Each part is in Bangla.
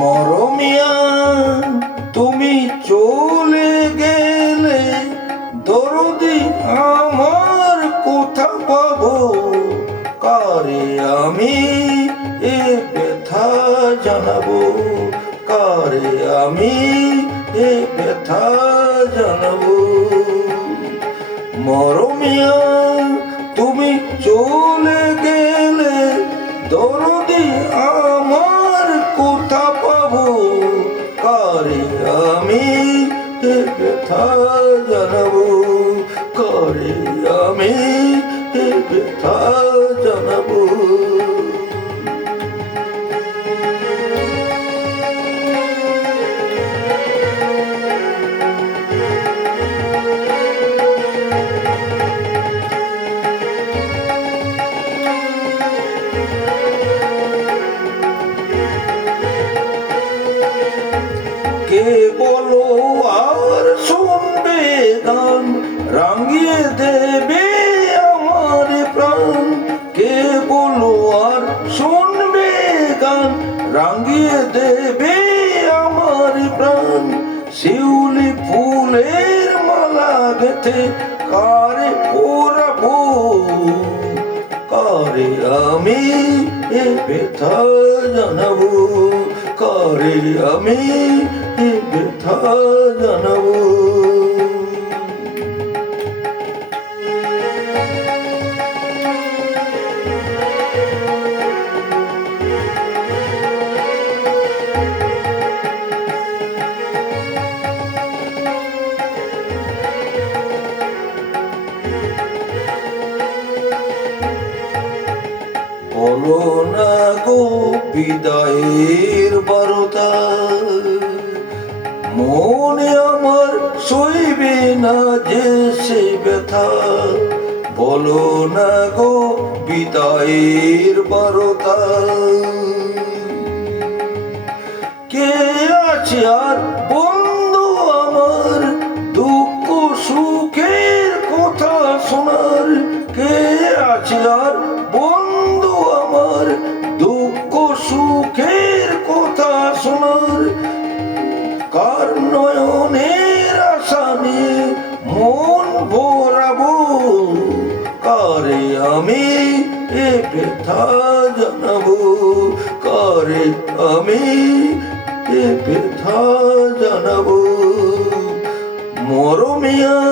মরমিয়া, তুমি চলে গেলে দরদি আমার কোথা পাবো? কারে আমি এ ব্যথা জানাব? কারে আমি এ ব্যথা জানাব? মরমিয়া, তুমি চলে গেলে দরদি আমার কোথা পাবো করে আমি ব্যথা জানাব করে আমি ব্যথা কে বলো আর শুনবে গান, রাঙিয়ে দেবে আমার প্রাণ। কে বলো আর শুনবে গান, রাঙিয়ে দেবে আমার প্রাণ। শিউলি ফুলের মালা গেথে, কারে ওরাবো কারে আমি এ ব্যথা জানাব? কারে আমি ব্যথা জানাব। বলো না বারতা মনে আমার সইবে না যে সে ব্যথা। বলো না গো, বিদায়ের বারতা। কে আছে আর বন্ধু আমার দুঃখ সুখের কথা শোনার? কে আছে আর শোনার কার নিয়ে মন ভরাবো। কারে আমি এ ব্যথা জানাব। কারে আমি এ ব্যথা জানাব। মরমিয়া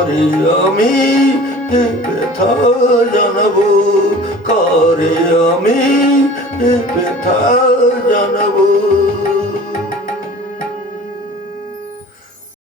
কারে আমি এ ব্যথা জানাব কারে আমি এ ব্যথা জানাব